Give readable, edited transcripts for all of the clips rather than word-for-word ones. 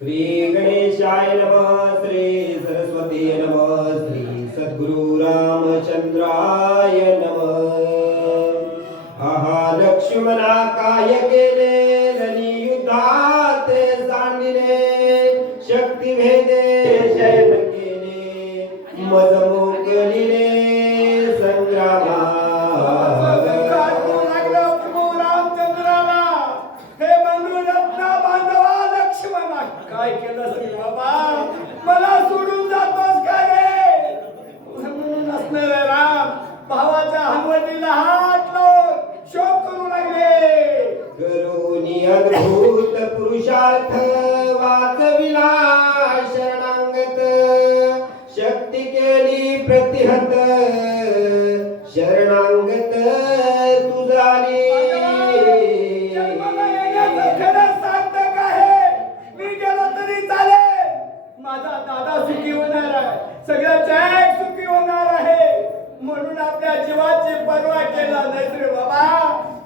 श्री गणेशाय नमः, श्री सरस्वती नमः, श्री सद्गुरु रामचंद्राय नमः। आहा लक्ष्मणा काय केले, रणी युद्धात सांडिले, शक्ती भेदे शयन केले, मज मोकलिले संग्रामा। काय केलं रे बाबा, मला सोडून जातोस का रे? नसणार राम भावाच्या हनुवटीला हात लावून शोक करू लागले। करुणी अद्भुत पुरुषार्थ वाचविला शरणांगत, शक्ती केली प्रतिहत शरणांगत तुझाली। माझा दादा सुखी होणार आहे, सगळं जग सुखी होणार आहे, म्हणून आपल्या जीवाची पर्वा केला नाही रे बाबा।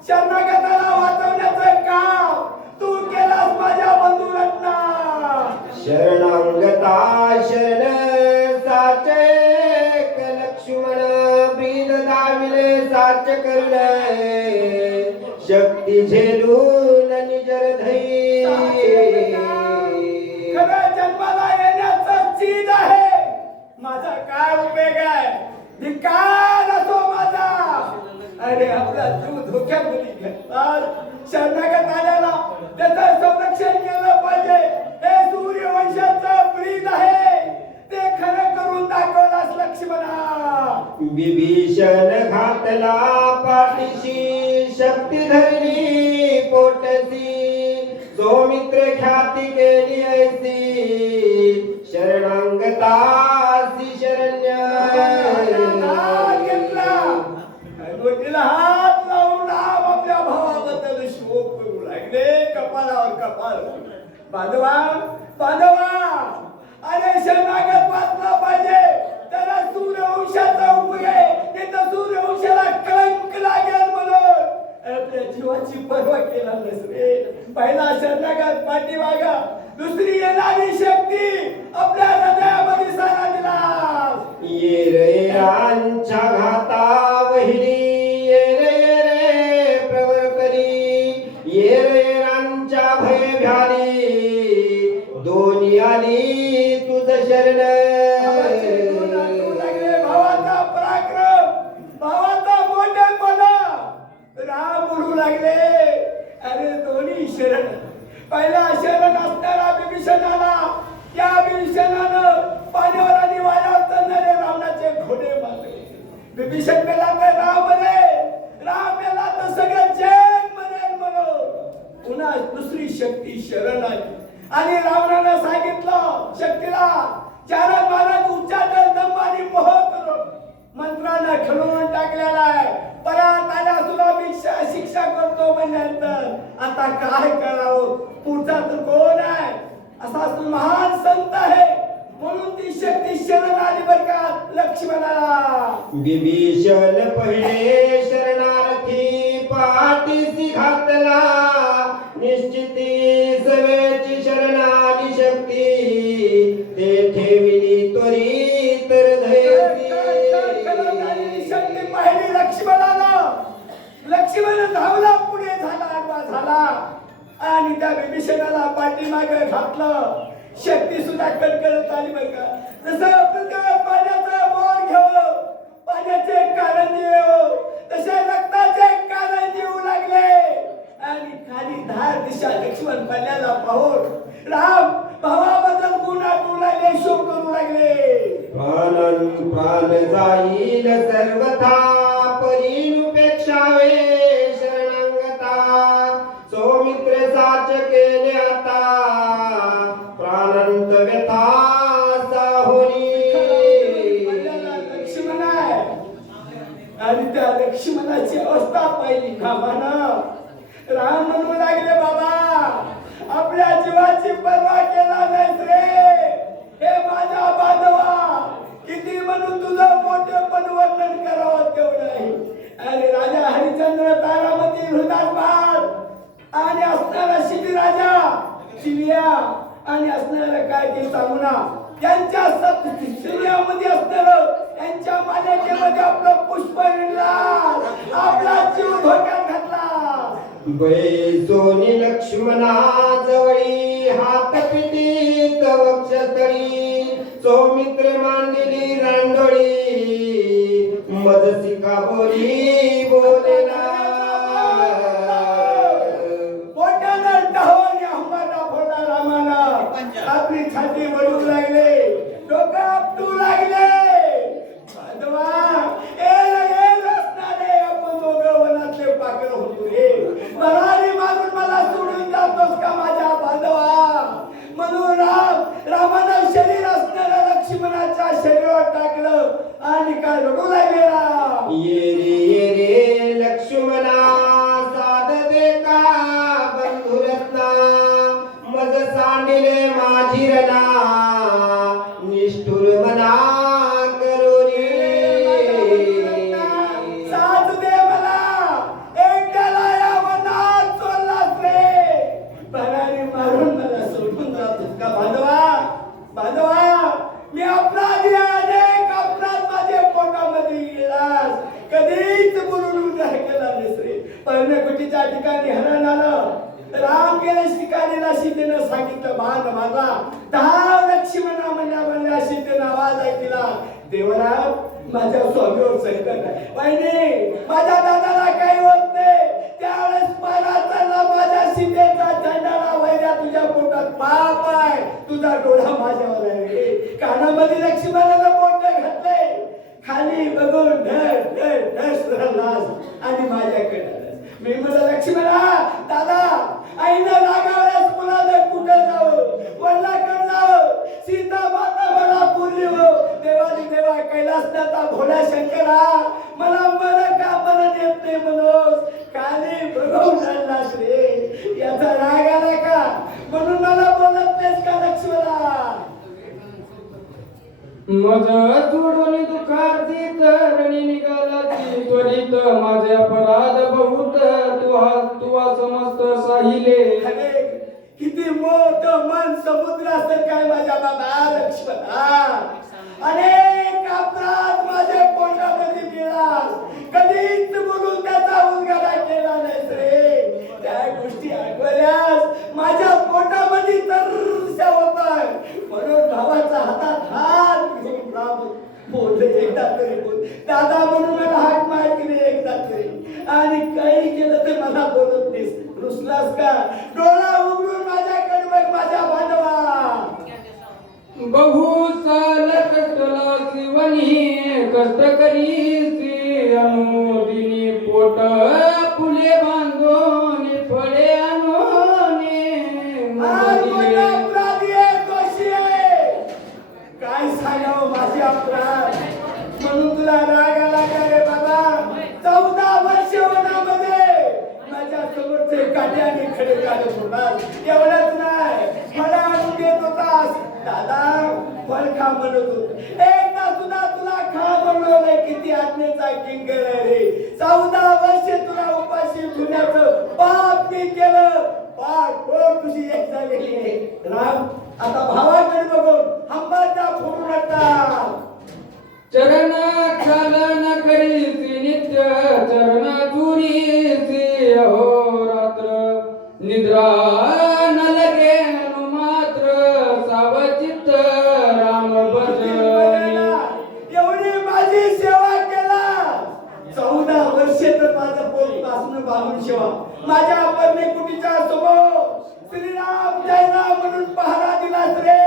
शरणागताला वाचवण्याचं काम तू केलास माझ्या बंधुरत्ना। शरणांगता शरण साचे लक्ष्मण, ब्रीद दाविले साच करुण, शक्ती झेलून निजर धै। जन्माला येण्याचं चीज आहे, माझा काय उपयोग आहे? धिक्कार असो माझा। अरे आपला जीव धोक्यामध्ये घेतला, शरणागत आल्याला त्याचं संरक्षण केलं पाहिजे। हे सूर्यवंशाचं ब्रीद आहे, ते खरं करून दाखवलास लक्ष्मणा। विभीषण घातला पाठीशी, शक्ती धरली पोटसी, सौमित्र ख्याती केली ऐसी, शरणांगतासी शरण्य। गोटीला हात लावून राम आपल्या भावाबद्दल शोक करू लागले, कपाळावर कपाळ। बांधवा बांधवा, अरे शरणागत वाचला पाहिजे, त्याला सूर्यवंशाचा उपयोग आहे, ते तर सूर्यवंशाला कलंक लागेल म्हणून आपल्या जीवाची पर्वा केला नसरे। पहिला शरणागत पाठीमागा, दुसरी येणारी शक्ती आपल्या हृदयामध्ये सारा दिला। ये रे रांच्या घाता वहिली, ये रे प्रवर्तनी, ये रे रांच्या भय भ्याली, दोन्ही आली तुझ शरण। भावाचा पराक्रम, भावाचा मोठेपणा, राम म्हणू लागले। अरे दोन्ही शरण, पहिला शरण असणारा विभीषणाला, त्या विभीषणानं पाण्यावर आणि वाऱ्यावर चालणारे रावणाचे घोडे मारले। विभीषण मेला तर राम मरे, राम मेला तर सगळं जग मरेल म्हणून पुन्हा दुसरी शक्ती शरण आली आणि रावणानं सांगितलं शक्तीला, चार महाराज उच्चाटन दंभ आणि मोह करून मंत्रानं खणून टाकलेला आहे, परत आल्या तुला शिक्षा करतो म्हणल्यानंतर आता काय करावं? पुढचा तर कोण आहे? असा महान संत आहे, म्हणून ती शक्ती शरण आली बरं का लक्ष्मणाला। विभीषण पहिले शरणार्थी, पाठीसी घातला निश्चिती, सवेची शरण आली शक्ती, ते ठेविली त्वरित हृदयी। शक्ती पाहिली लक्ष्मणाला, लक्ष्मण धावला, पुढे झाला, आडवा झाला आणि त्या विभीषणाला पाठीमागे घातलं। शक्ती सुद्धा कडकडत आली बरं का, जसं प्रत्येक पाण्याचा मोर घेऊ, पाण्याचे कारण येऊ, तसे रक्ताचे कारण येऊ लागले आणि खाली धार दिशा लक्ष्मण पडल्याला पाहून राम भावाबद्दल गुन्हा करू लागले, शोक करू लागले। प्राण जाईल सर्वथा, परिनुपेक्षावे शरणांगता, सौमित्र साच केले आता, प्राणांत व्यथा साहोनी। लक्ष्मण आहे आणि त्या लक्ष्मणाची अवस्था पाहिली कामानं राम म्हणू लागले, बाबा आपल्या जीवाची पर्वा केला नाहीस रे। हे माझ्या बांधवा, किती म्हणून तुझं मोठेपण वर्णन करावं तेवढं आहे। अरे राजा हरिश्चंद्र तारामती हृदयपाल आणि असणारा शिवी राजा शिविया आणि असणारं काय ते सांगू ना. त्यांच्या शरीरामध्ये असणार त्यांच्या मालिकेमध्ये आपलं पुष्प विणला, आपला जीव धोक्यात घातला. बैसोनी लक्ष्मणा जवळी हात पिटीत वक्षस्थळी सौमित्र मांडली रांडोळी मजसिका बोली बोलेला मोठ्यानं धावून अंबाला फोडला रामाला. आपली छाती वळू लागले, डोकं आपटू लागले. बांधवा एल असणारे आपण दोघं वनातले पाखरं होतो रे. मरारी मागून मला सोडून जातोस का माझ्या बांधवा. म्हणून रामानं शरीर असणाऱ्या लक्ष्मणाच्या शरीरावर टाकलं आणि काय रडू लागलेला. ये रे लक्ष्मणा साध दे का बंधुरत्ना मज सांडिले माझी रणा निष्ठुर मना करो रे. साथ दे मला, एकट्याला या वनात सोडलास रे. भरारी मारून मला सोडून जातोस का बांधवा. बांधवा मी अपराधी आहे, अनेक अपराध माझ्या पोटामध्ये गेलास. कधीच बोलून उद्धार केला नाहीस रे. पर्णकुटीच्या ठिकाणी हरण आलं. राम गेले शिकारीला, सीतेनं सांगितलं बाण मारला. 10 लक्ष्मणा म्हणल्या सीतेनं आवाज ऐकला, देवराव माझ्या स्वामीवर संकट आहे. वहिनी माझ्या दादाला काही होत नाही. त्यावेळेस मला चला माझ्या सीतेचा झेंडाला वैऱ्या तुझ्या पोटात पाप आहे. तुझा डोळा माझ्यावर आहे रे. कानामध्ये लक्ष्मणाला मोठे घातले. खाली बघून ढस ढस ढस रडलास आणि माझ्याकडे आलास. मी म्हणलं लक्ष्मणा दादा आईनं रागावल्यास मुलानं कुठे जावं, वडिलाकडे जावं. सीता माता मला बोलली हो. देवानी देवा कैलासनाथा भोळ्या शंकरा मला मन का मरण येत नाही म्हणून खाली बघून रडलास रे. याचा राग आला का म्हणून मला बोलत नाहीस का लक्ष्मणा. मज जोडून दुखार्ती तरणी निघालाची त्वरित माझे अपराध बहुत तुवा समस्त साहिले. अरे किती मोठं मन समुद्र असेल काय माझ्या बाबा लक्ष्मणा. अनेक अपराध माझ्या पोटामध्ये गेलास. कधीच बोलून त्याचा उलगडा केला नाहीस रे. त्या गोष्टी आठवल्यास माझ्या पोटामध्ये तरसा होताय. म्हणून भावाचा हातात हात घेऊन बोलले एकदा तरी बोल दादा म्हणून मला हाक मारली रे एकदा तरी. आणि काही केलं तर मला बोलत नाहीस. रुसलास का डोळा उघडून माझ्याकडे बघ माझ्या बांधवा. बहु साल कष्टला शिवनी कष्ट करीसी अनुदिनी पोट फुले बांधून फळे आणून आज मोठा अपराधी आहे, दोषी आहे. काय सांगावं माझे अपराध. म्हणून तुला राग आला का रे बाबा. 14 वर्ष वनामध्ये माझ्या समोरचे काट्याने खडे काढत होतास. एवढंच नाही मला आणून देत होतास. दादा फळ खा म्हणत होत. एकदा सुद्धा तुला खा म्हणलो नाही. किती आज्ञेचा किंकर आहे रे. 14 वर्ष तुला उपाशी ठेवण्याचं पाप मी केलं. पाप तुझी एक झालेली आहे. राम आता भावाकडे बघून अंबाचा फोडून टाक. चरण चालन करीसी नित्य चरण चुरीसी अहोरात्र निद्रा न लगे अनुमात्र सावचित्त राम भजनी. एवढी माझी सेवा केला. 14 वर्ष तर माझं पोट पासून बांधून सेवा. माझ्या अपरणे कुटीच्या समोर श्रीराम जय राम म्हणून पहारा दिलास रे.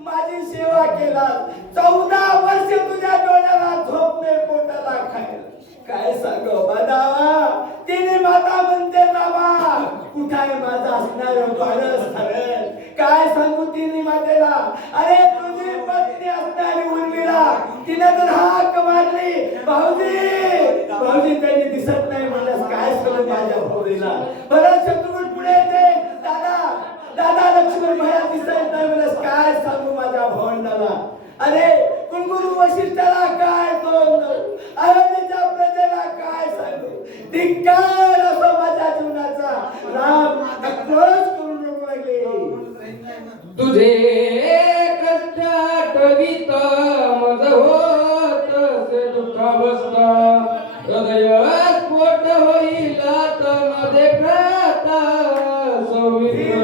माझी सेवा केला. 14 वर्ष तुझ्या डोळ्याला झोप नाही, पोटाला खायला. काय सांगू बादावा. तिने माता म्हणते बाबा कुठाय माझा असणार बाळस हरण. काय सांगू तिने मातेला. अरे तुझी पत्नी असणारी उर्मिला तिने तर हाक मारली भाऊजी भाऊजी त्यांनी दिसत नाही म्हणल्यास काय सांगू माझ्या भाऊजीला. बरं शत्रुघ्न पुढे येते. दादा दादा लक्ष्मण भया दिसत नाही म्हणल्यास काय सांगू माझ्या भावंडाला. अरे कुलगुरू वशिष्ठाला काय तोंड अयोध्येच्या प्रजेला काय सांगू. धिक्कार असो माझ्या जीवनाचा. राम क्रोध करून लागले. तुझे कष्ट आठवित मज होत से दुःखावस्था हृदय स्फोट होईल न देखता सौमित्र.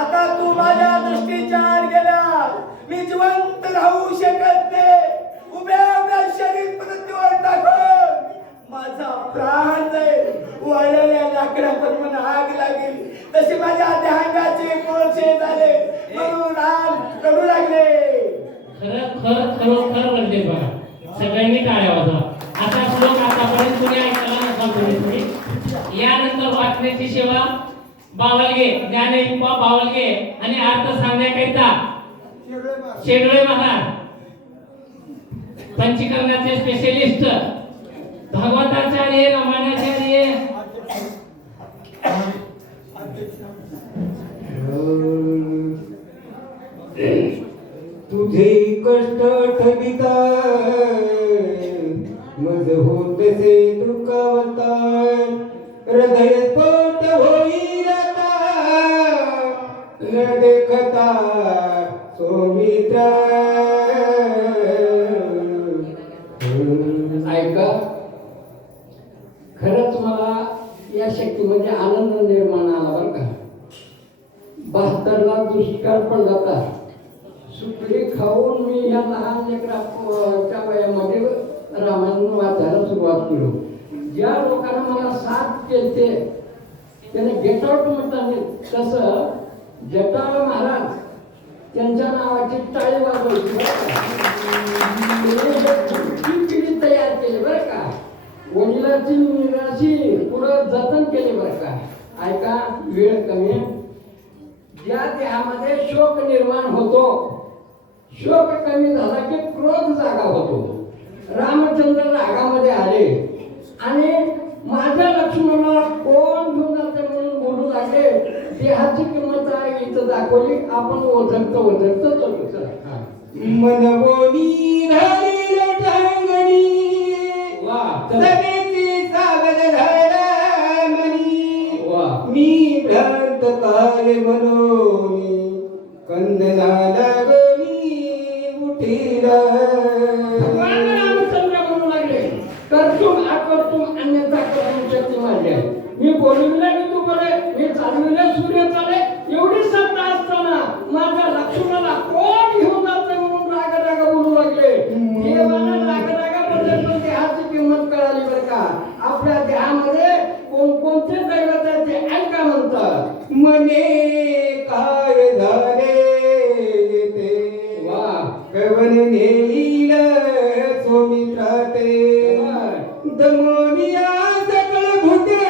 आता तू माझ्या दृष्टीच्या आड गेला, मी जिवंत राहू शकत नाही. उभ्या शरीर मृत्यूवर टाकून माझा प्राण जाईल. वाळलेल्या लाकडावर मला आग लागेल, तसे माझ्या देहांगाचे कोळसे झाले म्हणून राम रडू लागले. खरोखर म्हणते बघा, सगळ्यांनी टाळ्या वाजवा. आता श्लोक आतापर्यंत तुम्ही ऐकला नसाल तुम्ही. यानंतर वाचण्याची सेवा बावलगे ज्ञानेश्वर बावलगे आणि अर्थ सांगण्याकरिता शेडोळे महाराज पंचकर्णाचे स्पेशलिस्ट भागवताचार्य रामायणाचार्य तुझे कष्ट ठविता मज होतसे दुःखावता हृदय स्फोट होईल न देखता सौमित्रा. ऐका, खरंच मला या शक्तीमध्ये आनंद निर्माण आला बरं का. 72ला दुष्काळ पडला होता. सुकडी खाऊन मी या लहान लेकराच्या वयामध्ये रामायण वाचायला सुरुवात केलो. ज्या लोकांना मला साथ केले त्याने गेट आउट म्हणतात, तसं जटाळ महाराज त्यांच्या नावाची टाळी वाजवायची पिढी तयार केली बरं का. वडिलांची निराशी पुढं जतन केले बरं का. ऐका, वेळ कमी. ज्या देहामध्ये शोक निर्माण होतो, शोक कमी झाला की क्रोध जागा होतो. रामचंद्र रागामध्ये आले आणि माझ्या लक्ष्मणाला कोण घेऊन जाते म्हणून बोलू लागले. देहाची किंमत आहे इथं दाखवली. आपण ओझरत चलतो. चला मनवोनी धरी रटांगणी वा सगळी सावध झाला मनी. वा मी भ्रांत काय मनोनी कंदना लागली उठीला. भगवान रामचंद्र म्हणू लागले, कर्तुम अकर्तुम अन्यथा कर्तुम शक्ती माझी आहे. मी बोलविले की तू बोले, मी चालविले सूर्य चाले. एवढी सत्ता असताना माझ्या लक्ष्मणाला कोण घेऊन जाते म्हणून रागा बोलू लागले. देवाला रागा बद्दल देहाची किंमत कळाली बरं का. आपल्या देहामध्ये कोणकोणते दैवत आहे ते ऐका म्हणतात. मने काय झाले ते वा कवन नेईल सौमित्रा ते. दमोनिया सकळ भूते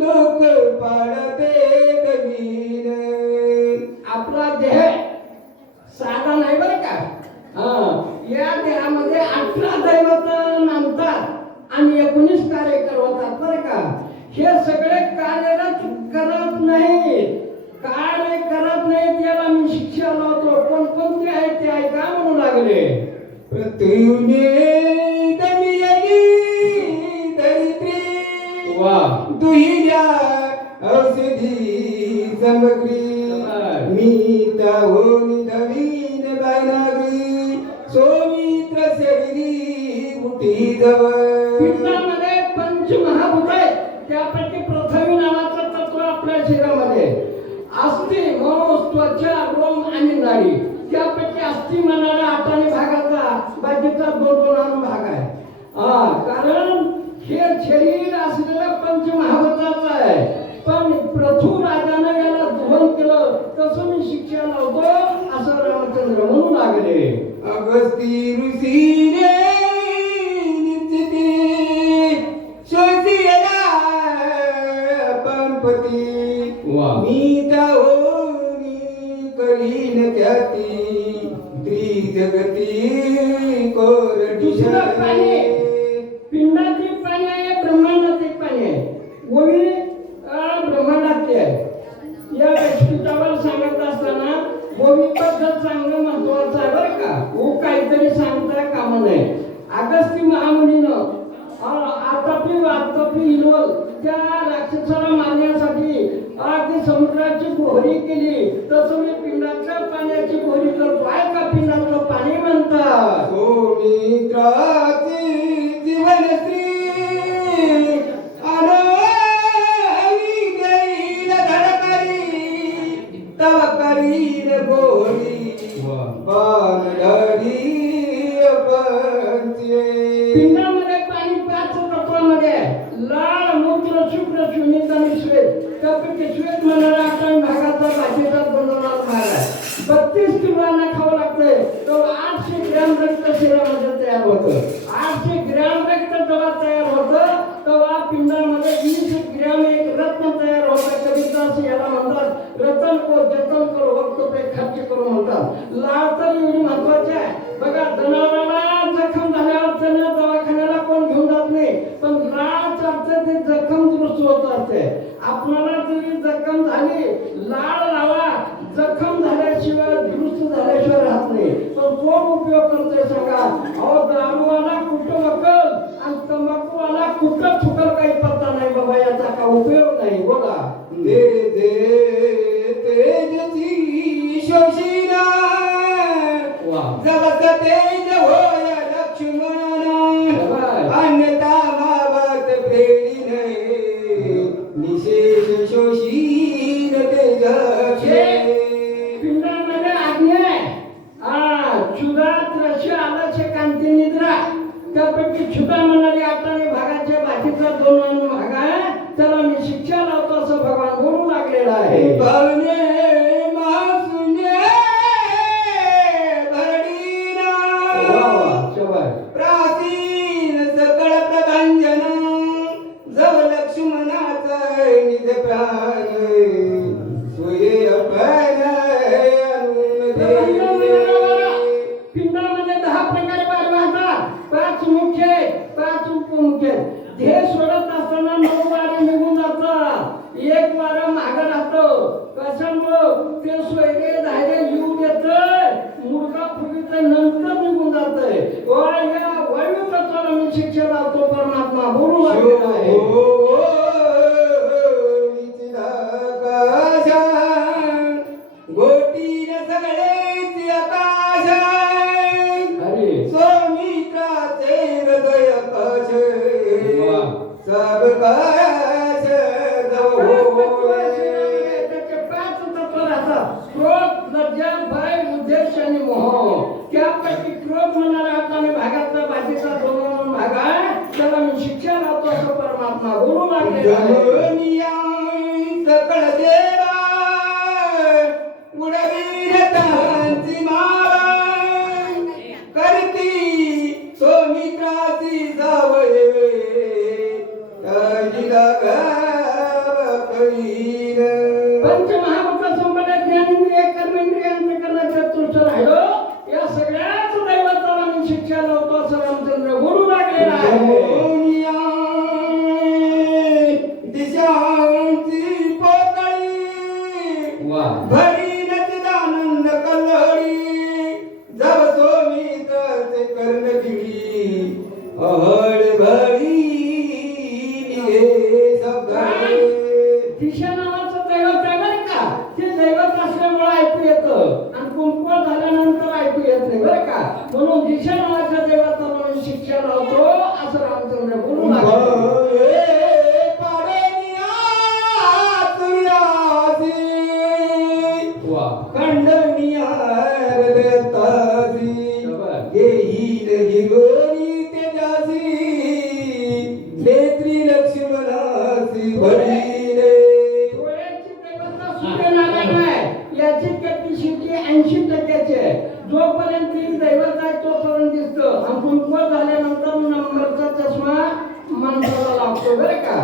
लोक पाडते कबीर. आपला देह साधा नाही बरं का. या देहामध्ये 18 दैवत नांदतात आणि 19 कार्य करवतात बरं का. हे सगळे कार्यरत करत नाहीत. कार्य करत नाही त्याला मी शिक्षा लावतो. कोणकोणते आहेत ते ऐका म्हणू लागले. पृथ्वीने दमियली दरिद्री वा दुहिल्या औषधी सामग्री. मी ताहोनी नवीन बायनागरी सौमित्र शरीरी मुठी जवळ. पिंडामध्ये पंचमहाभूत आहेत. त्यापैकी पृथ्वी नावाचं तत्व आपल्या शरीरामध्ये अस्थि, मांस, त्वचा, रोम आणि नाडी. त्यापैकी अस्थि मनाला 8 भागाचा, बाकीचा 2 भाग आहे. कारण हे शरीर असलेलं पंचमहाभूताचं आहे. पण पृथ्वी राजानं याला ध्वन केलं, तसं मी शिक्षा लावतो असं रामचंद्र म्हणू लागले. अगस्ती ऋषीने निश्चिती शोषिला पंपती. मी ताहोनी करीन ख्याती त्रिजगती कोरडी. दुसरं पाणी पिंडातील पाणी आहे, ब्रह्मांडातील पाणी आहे. ओवी ब्रह्मांडातली आहे. या व्यासपीठावर सांगत असताना ओवी पद्धत सांगणं महत्वाचं आहे बरं का. ओ काहीतरी सांगता कामा नये. अगस्ती महामुनीनं आतापी हिलवल त्या राक्षसाला मारण्यासाठी अगदी समुद्राची मोहरी केली तसं मी पिंडाच्या पाण्याची मोहरी करतो. आहे का पिंडाचं पाणी म्हणतात. सौमित्राची जीवनश्री अनोही देईल धडकरी तव करील गोरी बांधरी पंचे. पिंडामध्ये पाणी 5 तत्वामध्ये लाल, मूत्र, शुक्र, शून्यत आणि श्वेत. त्यापैकी श्वेत म्हणणारा आपण भागाचा भाजीचा बनवणारा भाग आहे. 32 किलोना खावं लागतंय तेव्हा 800 ग्रॅम रक्त शरीरामध्ये तयार होतं. 800 ग्रॅम रक्त जेव्हा तयार होतं तेव्हा पिंडामध्ये 20 ग्रॅम एक रत्न तयार होतं. कविदास याला म्हणतात रतन को जतन करो वक्त पे खर्च करो म्हणतात. लाळ तर एवढी महत्वाची आहे. बघा जनावराला जखम झाल्यावर त्याला दवाखान्याला कोण घेऊन जात नाही, पण लाळ चालते ते जखम दुरुस्त होत असते. आपल्याला जरी जखम झाली लाळ लावा, जखम झाल्याशिवाय दुरुस्त झाल्याशिवाय राहत नाही. पण कोण उपयोग करतोय सांगा. अहो दारूवाला कुठं वकल आणि तंबाखूवाला कुठं थुकल काही पत्ता नाही बाबा. याचा का उपयोग नाही. बोला. दे दे तेजची शोषिना जबस तेज होय लक्ष्मणा अन्यथा मावत प्रेरीन निशेष शोषीन तेजचे. पिंडामध्ये आज्ञा आहे. क्षुधात रशी आलाचे कांती निद्रा. त्यापैकी क्षुधा म्हणणारी आठाने भागाच्या बाकीचा 2 भाग आहे. त्याला मी शिक्षा लावतो असं भगवान बोलू लागलेला आहे. पावने मासुने भरडीना प्राचीन सकळ प्रभंजन जव लक्ष्मणाचा निज प्राण सोये अपन आणून दे. पिंडामध्ये 10 प्रकारे वार वाहतात. 5 मुख्य आहेत, 5 उपमुख्य आहेत. ध्येय सोडत असताना 9 वारे निघून जातात. 1 वार मागं राहतो. कशामुळं ते सोयरे धायरे येऊन येतं मुलगा फुगीचं नंतर निघून जातंय. या वायू तत्वाला मी शिक्षा लावतो परमात्मा बोलू लागलेला आहे. गोटीने सगळेच आकाश अरे सौमित्राचे हृदय कश सब कश त्याचे 5 तत्व राहतात. क्रोध, लज्जा, भय, उद्देश आणि मोह. त्यापैकी क्रोध म्हणणारा हाताने भागाचा बाजीचा 2 भाग आहे. त्याला मी शिक्षा लावतो असं परमात्मा बोलू लागलेला आहे. दुनिया सकळ देवा उडवीर त्यांची माळ करती सौमित्राची जावये अजिला करीर. पंचमहाभूत संपदा ज्ञानेंद्रिय कर्मेंद्रियांचं करणं चतुर्थ राहिलो. या सगळ्याच दैवताला मी शिक्षा लावतो असं रामचंद्र बोलू लागलेला आहे. दुनिया दिशांची पोकळी भरीनच आनंद कल्लोळी जब सौमित्राचे कर्ण दिली अहळ भरी निघे सगळे. दिशा नावाचं दैवत आहे बरं का. ते दैवत असल्यामुळे ऐकू येतं आणि कुंकू झाल्यानंतर ऐकू येत नाही बरं का. म्हणून दिशा नावाच्या दैवताला मी शिक्षा लावतो असं रामचंद्र बोलू लागले. खंडनिया हृदयतासी येईल हिरोनी तेजासी नेत्री लक्ष्मणासी भरीले. डोळ्याची दैवता सूर्यनारायण आहे. याची कॅपॅसिटी 80% आहे. जोपर्यंत ती दैवत आहे तोपर्यंत दिसतं आणि कुंकू झाल्यानंतर नंबरचा चष्मा माणसाला लागतो बरं का.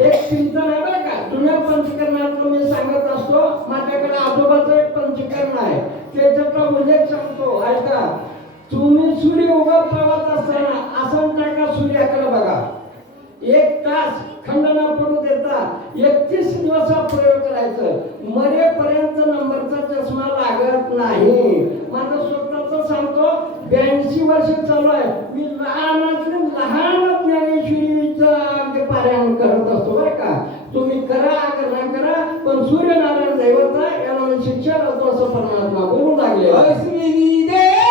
एक चिंतन आहे बरं का. जुन्या पंचकरणातलं मी सांगत असतो. माझ्याकडे आजोबाचं एक पंचकरण आहे. त्याच्यातला उल्लेख सांगतो ऐका. तुम्ही सूर्य उगवत असताना असं टाका सूर्याकडे बघा. 1 तास खंडना पडू देता 31 दिवस हा प्रयोग करायचं. मरेपर्यंत नंबरचा चष्मा लागत नाही. माझं स्वतःच सांगतो. 82 वर्ष चालू आहे. मी लहानातले लहान ज्ञानेश्वरीचं पारायण करत असतो बरं का. तुम्ही करा अगर नाही करा पण ठिकाणी शिक्षा लावतो असं परमात्मा बोलू लागले. अस्मिनी देवनी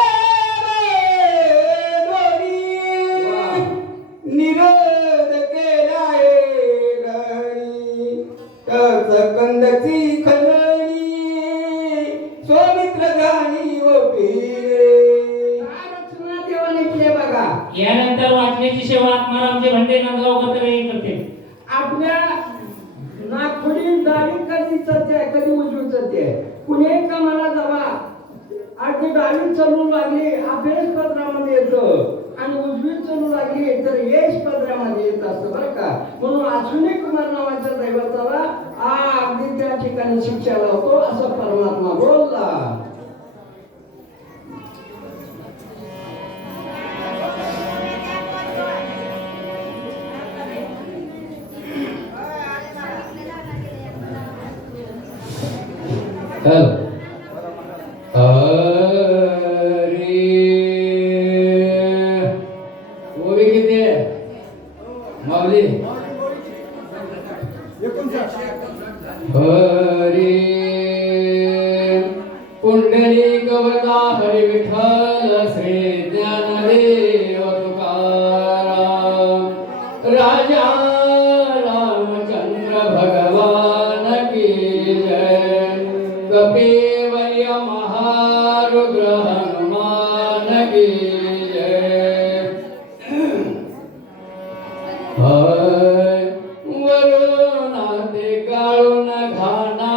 निरोध केलाय गणी तस कंदची खलणी सौमित्र गाणी व पिरे. काय रचना देवाने केली बघा. यानंतर वाचण्याची सेवा आत्मारामजी भंडे नांदगावकर हे करते. आपल्या नागपुडी डावी कधी चलते कधी उजवी चलते. कुणीही कामाला जावा अगदी डावी चलू लागली अभ्यास पत्रामध्ये येतं आणि उजवी चलू लागली तर यश पत्रामध्ये येत असतं बरं का. म्हणून अश्विनी कुमार नावाच्या दैवताला अगदी त्या ठिकाणी शिक्षा लावतो असं परमात्मा बोलला. ओवी किती आहे माऊली? हरी पुंडलिक वरदा हरी विठ्ठल श्री ज्ञानदेव तुकाराम राजा रामचंद्र भगवान की जय. कपिवर्य महारुद्र हनुमान की जय. वरुणाते काळून घाना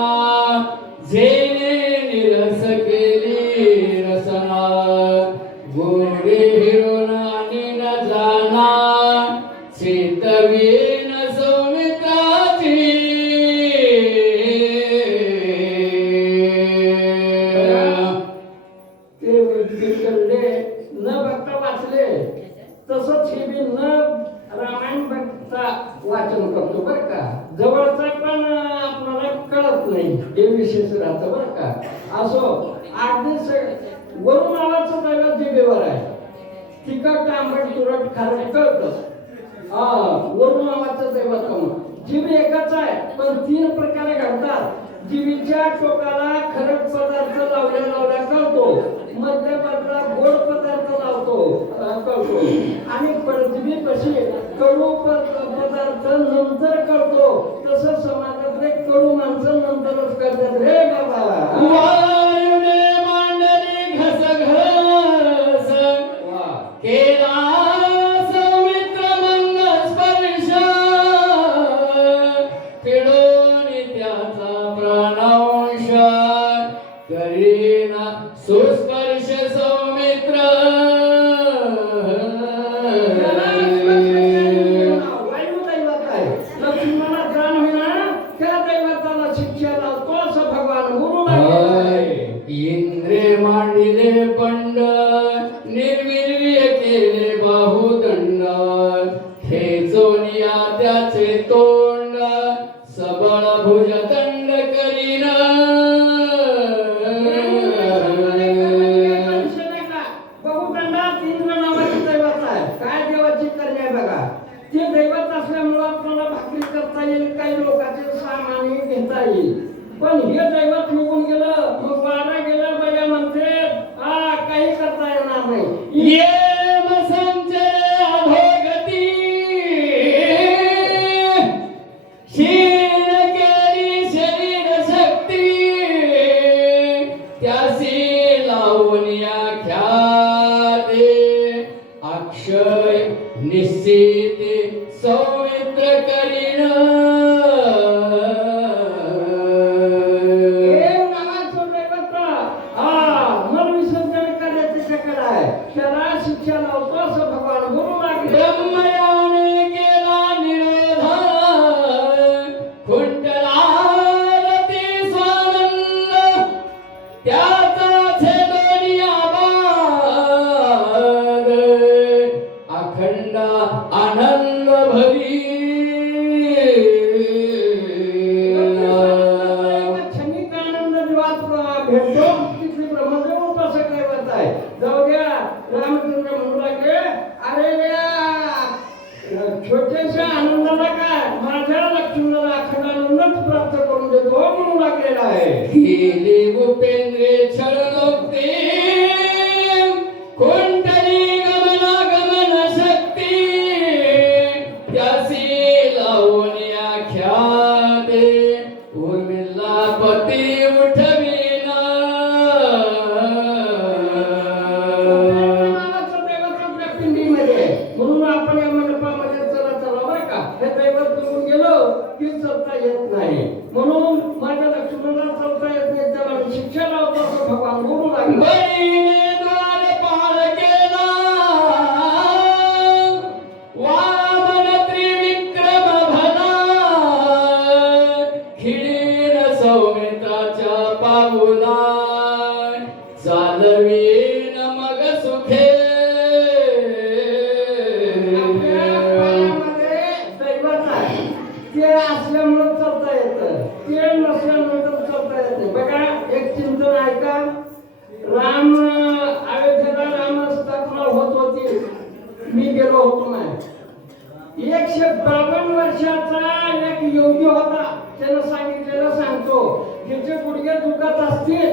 जेने निरस केली रसना गोडे हिरून आणि न जाना चितवीन सौमित्राची. ते विठ्ठलने न बघता वाचले तसंच हे मी न रामायण बघता वाचन करतो बरं का. जवळचा पण आपल्याला कळत नाही हे विशेष राहतं बरं का. असो अगदी वरून नावाचं दैवत जिभेवर आहे. तिखट आंबट तुरट खारट कळतं. वरून नावाचं दैवत जीभ एकच आहे पण 3 प्रकारे घडतात. जीवीच्या टोकाला खरट पदार्थ लावल्या कळतो. मधल्या बाजूला गोड पदार्थ कळतो आणि पृथ्वीपाशी कडू पदार्थ नंतर कळतो. तसं समाजातले कडू माणसं नंतरच करतात रे बाबा. वायुने मांडली घसघस केला सौमित्र मंग स्पर्श पिडून त्याचा प्राणांश करीना सुस्पर्श सौमित्र. वायू दैवत आहे. लक्ष्मणाला त्राण होईना त्या दैवताला शिक्षा लावतो असं भगवान बोलू लागले. इंद्रे मांडिले पंड निर्वीर्य केले बाहुदंड खेचोनिया त्याचे तोंड सबळ भुजदंड करीन. बहुखंडात इंद्र नावाची दैवत आहे. काय देवाची करणे आहे बघा. ते दैवत असल्यामुळे आपल्याला भाकरी करता येईल काही लोकांचे सामानही घेता येईल. पण हे दैवत निघून गेलं मग वारा गेला बाया म्हणते काही करता येणार नाही. ये मसंचे अधोगती क्षीण केली शरीर शक्ती त्यासी लावण्या ख्याते अक्षय निश्चित सौमित्र करीन. देव नावाचं दैवत मन विसर्जन करण्याच्याकडे आहे. त्याला शिक्षा लावतो असं भगवान बोलू लागले. ब्रह्मयाने केला निरोध कुंडलारती स्वानंद त्याचा छेदोनी आबाद अखंड आनंद भरी. क्षणिक आनंद दिवात भेटतो तिथे ब्रह्मदेव उपासक दैवत आहे. जाऊ द्या रामचंद्र म्हणू लागले अरे छोट्याशा आनंदाला काय माझ्या लक्ष्मणाला अखंड आनंद रामच प्राप्त करून देतो म्हणून लागलेला आहे. केली उपेंद्रे छळलोक्ती कोणतरी गमन शक्ती त्यासी लावून ख्याते उर्मिला पती उठविना रामाचं दैवत आपल्या पिंडीमध्ये म्हणून आपण या मंडपामध्ये चला चला बरं का. हे दैवत घेऊन गेलो की चलता येत नाही म्हणून माझ्या लक्ष्मणाला चलता येत नाही त्याला मी शिक्षा लावतो असं भगवान बोलू लागले. बळीने द्वारपाल केला वामन त्रिविक्रम भला खिळीन सौमित्राच्या पाऊला चालवीन मग सुखे आपल्या पायामध्ये दैवत आहे ते असल्यामुळे चलता येतं ते नसल्यामुळे तर चलता येत नाही. बघा एक चिंतन ऐका. राम अयोध्येला राम स्थापना होत होती मी गेलो होतो नाही. 152 वर्षाचा एक योगी होता त्यानं सांगितलेलं सांगतो ज्याचे गुडघे दुखत असतील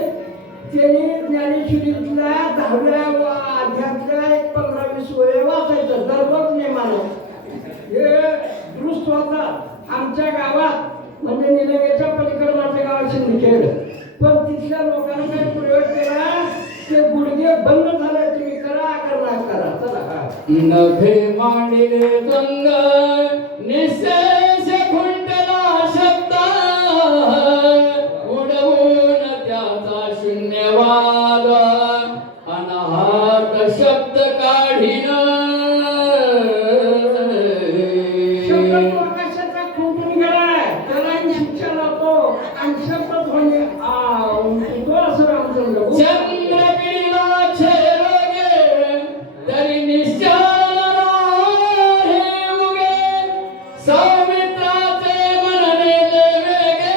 त्यांनी ज्ञानेश्वरीतल्या 10व्या अध्यायातल्या 15-20 ओळी वाचायचं दररोज नेमानं. हे दुरुस्त होतात आमच्या गावात म्हणजे निलंगेच्या पलीकडे माझ्या गावात शिंदखेड. पण तिथल्या लोकांना काही प्रयोग केला ते गुडघे बंद झाले तुम्ही करा करणार करा चला हा. नभे मांडिले द्वंग निशेष खुंटला शब्द उडवून त्याचा शून्यवाद अनाहत शब्द काढीन शब्द आकाशाचा खुंटून गेलाय त्याला मी शिक्षा लावतो आणि शब्द होणे तो असं रामचंद्र बोलतो. चंद्र पिढीला छेरोगे तरी निश्चल राहे उगे सौमित्राचे म्हणणे वेगे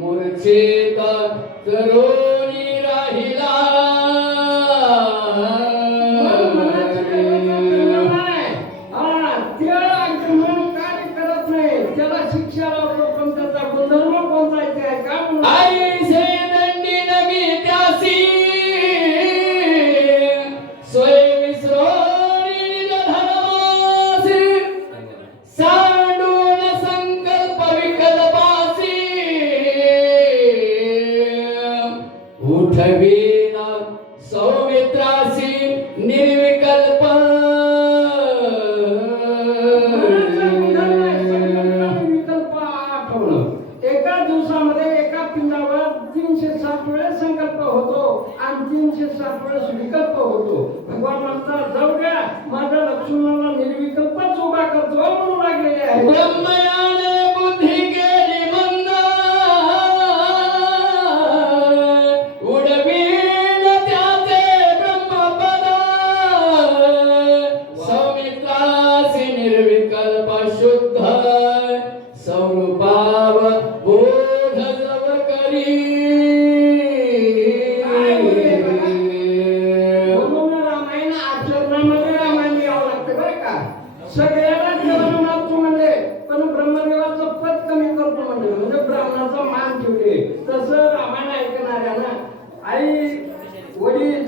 मूर्छित करोनी राहिला मनाचं दैवत नाही. हा, ते मन कार्य करत नाही त्याला शिक्षा लावतो पण त्याचा गुणधर्म कोणता आहे का म्हणून ऐसे दंडी नवी त्यासी स्वय विसरोनी निज धर्मासी सांडून संकल्प विकल्पासी उठविला सौमित्रासी निर्विकल्प मनाचा गुणधर्म आहे, संकल्प विकल्प आठवणं. एका दिवसामध्ये एका पिंडावर 307 वेळेस संकल्प होतो आणि 307 वेळेस विकल्प होतो. भगवान म्हणतात जाऊ द्या माझ्या लक्ष्मणाला निर्विकल्पच उभा करतो म्हणून लागलेले आहे. ब्रह्मयाने बुद्धी केली मंद उडवीन त्याचे ब्रह्मपद सौमित्रासी निर्विकल्प शुद्ध स्वरूपाव बोध जव करी म्हणून रामायण आचरणामध्ये रामायण यावं लागतं बरं का. सगळ्याला देवाला मानतो म्हणजे पण ब्रह्मदेवाचं पद कमी करतो म्हणजे ब्राह्मणाचा मान ठेवले तसं रामायण ऐकणाऱ्याला आई वडील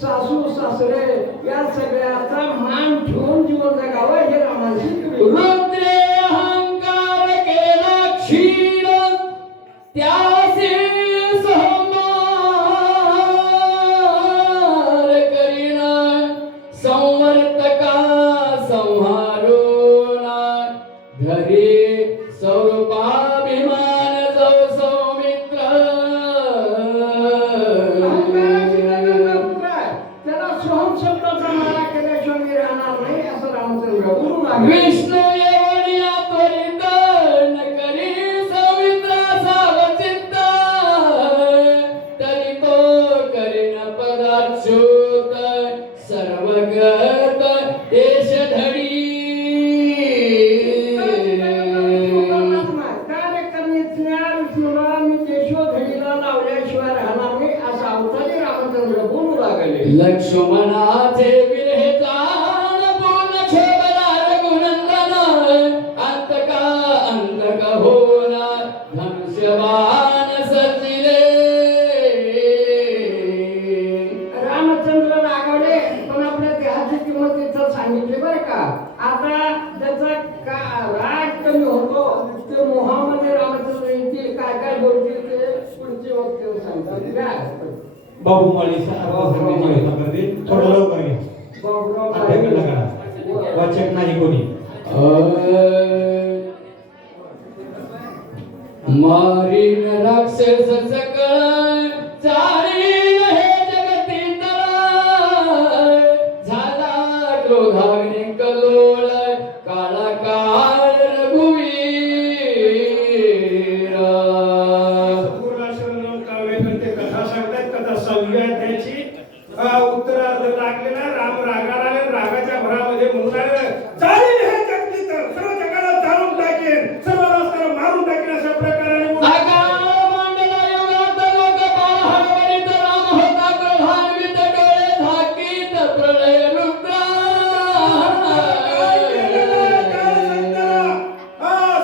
सासू सासरे या सगळ्याचा मान ठेवून जीवन जगावं हे रामायण शिकवले. रुद्रे अहंकार केला क्षीण त्यासे संहार करीन संवर्तका संहारोन धरी स्वरूपाभिमान जव सौमित्र अहंकाराची नगर पुत्र आहे. त्याला सोहम शब्दाचा मारा केल्याशिवाय मी राहणार नाही असं रामचंद्र बोलू लागले. विष्णू येवनिया त्वरित न करी सौमित्र सावचित्त तरी तो करीन पदाच्युत सर्वगत देश धडी कार्य करण्याच्या विष्णूला मी देशोधडीला लावल्याशिवाय राहणार नाही असा अवतारी रामचंद्र बोलू लागले. लक्ष्मणाचे विरहे जाण पूर्ण क्षोभला रघुनंदन अंतकाळ मोहामध्ये रामचंद्र येतील काय काय बोलतील ते पुढचे वक्ते सांगतात काय बाबू माळी सांगण्याची व्यवस्था करते थोडं लवकर घ्या बाबूराव आपल्याकडे करा वाचक नाही कोणी मारीन राक्षस सकळ चालीन हे जगती तळ झाला क्रोधाग्नी कलोळ काळा काळ रघुवीर पूर्णाश्रम काव्य करते कथा सांगतात कथा सहावी त्याची उत्तरार्ध लागलेला राम रागाला आले रागाच्या भरामध्ये म्हणून आले चालेल हे जगती तर सर्व जगाला जाळून टाकेन सर्व रस्त्याला मारून टाकेन अशा प्रकाराने बोलले. अकाळ मांडला युगात लोक बाळ हरवणीत राम होता क्रोधान्वित डोळे झाकीत प्रलय रुद्रा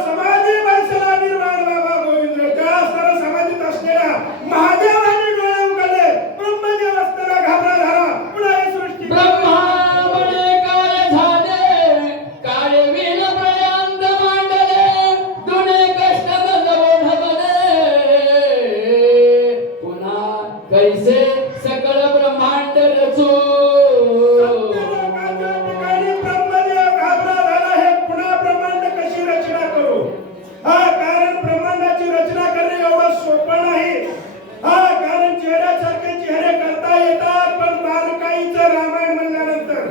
समाधी माणसाला निर्माण बाबा गोविंद त्या स्तरा समाधीत असलेल्या महादेवाने डोळे उघडले ब्रह्मदेव असताना घाबरा झाला पुन्हा ही सृष्टी ब्रह्मावणे काय झाले काळे विल प्रयांत मांडले दुने कष्ट ओढवले पुन्हा कैसे सकळ ब्रह्मांड रचू सत्यलोकाच्या ठिकाणी ब्रह्मदेव घाबरा झाला हे पुन्हा ब्रह्मांड कशी रचना करू कारण ब्रह्मांडाची रचना करणे एवढं सोपं नाही कारण चेहऱ्यासारखे चेहरे करता येतात पण बारकाईचं रामायण म्हणल्यानंतर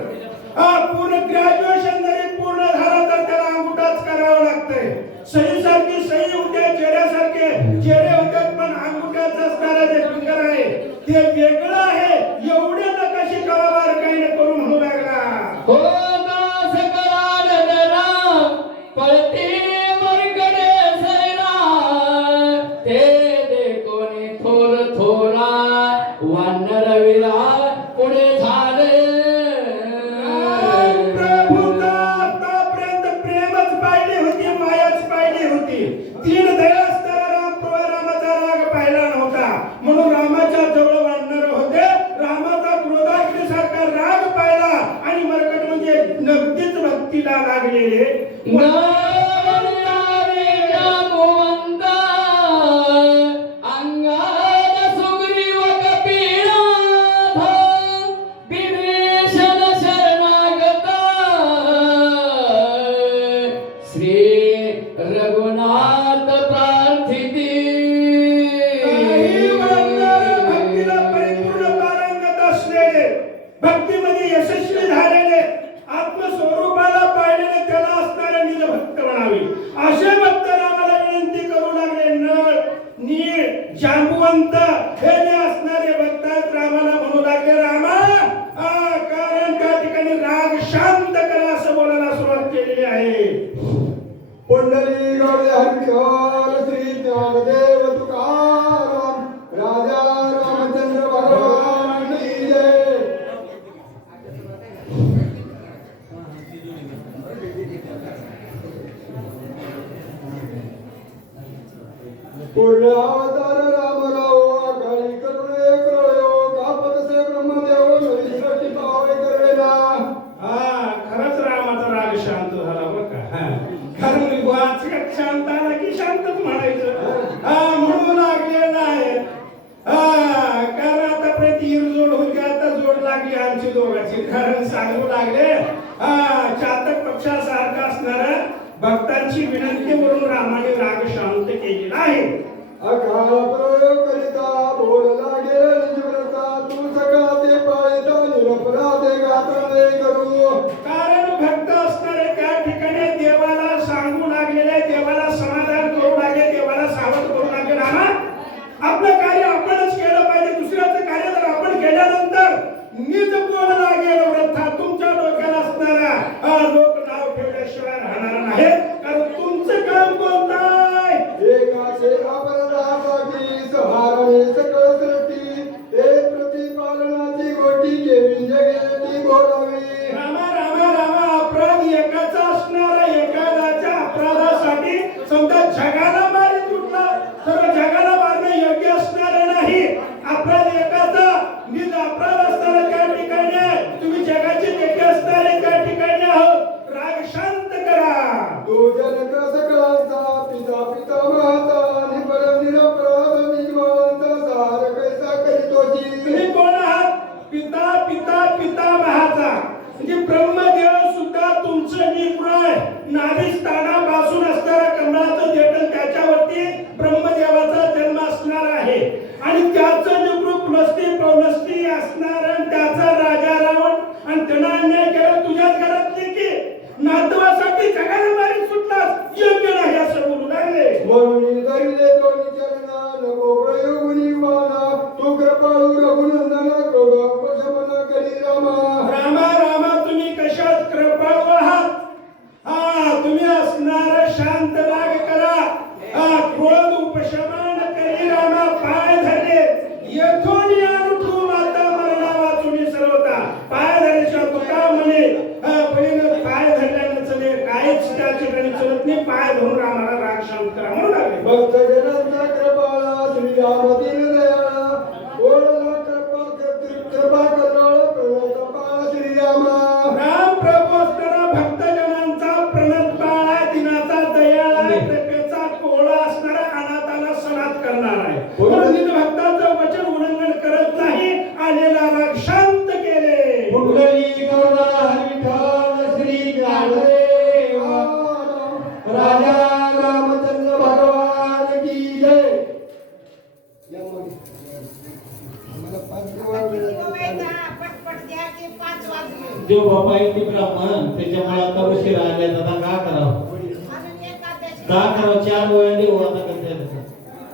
पूर्ण ग्रॅज्युएशन जरी पूर्ण झालं तर त्याला अंगुठाच करावं लागतंय सहीसारखी सही होते चेहऱ्यासारखे चेहरे होतात पण अंगुठाच असणारं जे फिंगर आहे ते वेगळं आहे एवढे नकाशी कवा बारकाईने करू म्हणू लागला होता सकळ डरा पळती मरकडे सैरा ते देखोनी थोर थोरा वानर विरा पुढे झाले प्रभूचा आतापर्यंत प्रेमच पाहिली होती मायाच पाहिली होती तीन दया असताना रामाचा राग पाहिला नव्हता म्हणून रामाच्या जवळ वानर होते रामाचा क्रोधाग्नीसारखा राग पाहिला आणि मरकट म्हणजे नगदीच भक्तीला लागलेले नारी जामवंता अंगात सुग्रीव कपिनाथ विभीषण शरणागता श्री रघुनाथ प्रार्थिती काही वानर भक्तीला परिपूर्ण पारंगत असलेले भक्तीमध्ये यशस्वी झालेले आत्मस्वरूपाला पाहिलेले त्याला असणारे निज भक्त म्हणावे असे भक्त रामाला विनंती करू लागले नळ नीळ जांबुवंत हे जे असणारे भक्त आहेत रामाला म्हणू लागले रामा कारण त्या ठिकाणी राग शांत करा असं बोलायला सुरुवात केलेली आहे पुंडली गौरी हरिहर श्री ज्ञानदेव तुकाराम राजा रामचंद्र भगवान की जय पूर्णावतार रामराव आकाळी करुणे प्रयो कापतसे ब्रह्मदेव नवी सृष्टी पावे करवेना खरंच रामाचा राग शांत झाला बरं का कारण वाचकात शांत आला की शांतच म्हणायचं म्हणू लागले नाही कारण आतापर्यंत जोड होती आता जोड लागली आमची दोघांची कारण सांगू लागले चातक पक्षासारखा असणारा भक्तांची विनंतीवरून रामाने राग शांत केलेला आहे अकाळ प्रयोग करिता बोल लागे निजव्रता तू सगळा ते पाळिता निरपराधे गात्रणे करू कारण भक्त असणारे त्या ठिकाणी देवाला सांगू लागलेले देवाला समाधान करू लागले देवाला सावध करू लागले रामा आपलं कार्य आपणच केलं पाहिजे दुसऱ्याचं कार्य जर आपण केल्यानंतर निज बोल लागेल व्रथा तुमच्या डोक्याला असणारा लोक नाव ठेवल्याशिवाय राहणार नाही कारण तुमचं काम कोणतं आहे एकाचे अपराधासाठी सहाराने सकळ सृष्टी एक प्रतिपालनाची गोटी केली जगेती बोलावी रामा रामा रामा अपराध एकाचा असणारा एखाद्याच्या अपराधासाठी समजा जगाला मारी तुटला तर जगाला मारणे योग्य असणार नाही अपराध एकाचा निज अपराध असणारा त्या ठिकाणी तुम्ही जगाची नेते असणारे त्या ठिकाणी आहोत राग शांत करा तो जनक सकळांचा पिता आणि स्थानापासून असणारा कमळाचं देठण त्याच्यावरती ब्रह्मदेवाचा जन्म असणार आहे आणि त्याचं निकृप नसती पौनस्ती असणार आणि त्याचा राजा रावण आणि त्यानं अन्याय केला तुझ्याच घरातली की नातवासाठी जगाला मारी सुटलास योग्य नाही असं बोलू लागले. म्हणून धरले दोन्ही चरणा नको प्रयोगुनी वाना तू कृपाळू रघुनंदन क्रोधोपशमन करी रामा. रामा रामा तुम्ही कशात कृपाळू आहात. तुम्ही असणार शांत राग करा. क्रोध उपशमन करी रामा पाय धरले येथून तू माता मरणा वाचून सर्वता पाय धरल्याशिवाय तुका म्हणे पहिलं पाय धरल्यानं चले काहीच त्या ठिकाणी चलत नाही. पाय धरून रामाला राग शांत करा म्हणून लागले. भक्त जनांचा कृपाळा श्री रामदीन दयाळा ओळला कृपा करणाळ कृपा श्री रामा. राम प्रभू असताना भक्तजनांचा प्रणत बाळा दिनाचा दयाळा कृपेचा कोळा असणारा अनाथाला सनात करणार आहे. म्हणून तिने भक्ताचं वचन उल्लंघन करत नाही आलेला राग शांत केले. कुंडली गौरा विठ्ठल श्री ज्ञानदेव राजा रामचंद्र भगवान की जय. देव बापा येते ब्राह्मण त्याच्यामुळे आता उशीर आले आता का करावं 4 वेळा देऊ आता